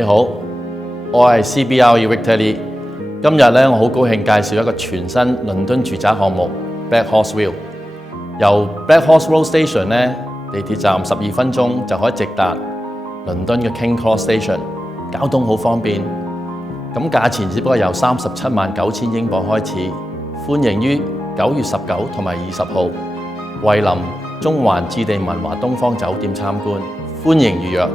你好，我係 CBRE Victor Lee。今日咧，我好高興介紹一個全新倫敦住宅項目 Black Horse View。由 Black Horse Road Station 咧，地鐵站12分鐘就可以直達倫敦嘅 King Cross Station， 交通好方便。咁價錢只不過由379000英鎊開始，歡迎於9月19同埋20號蕙臨中環置地文華東方酒店參觀，歡迎預約。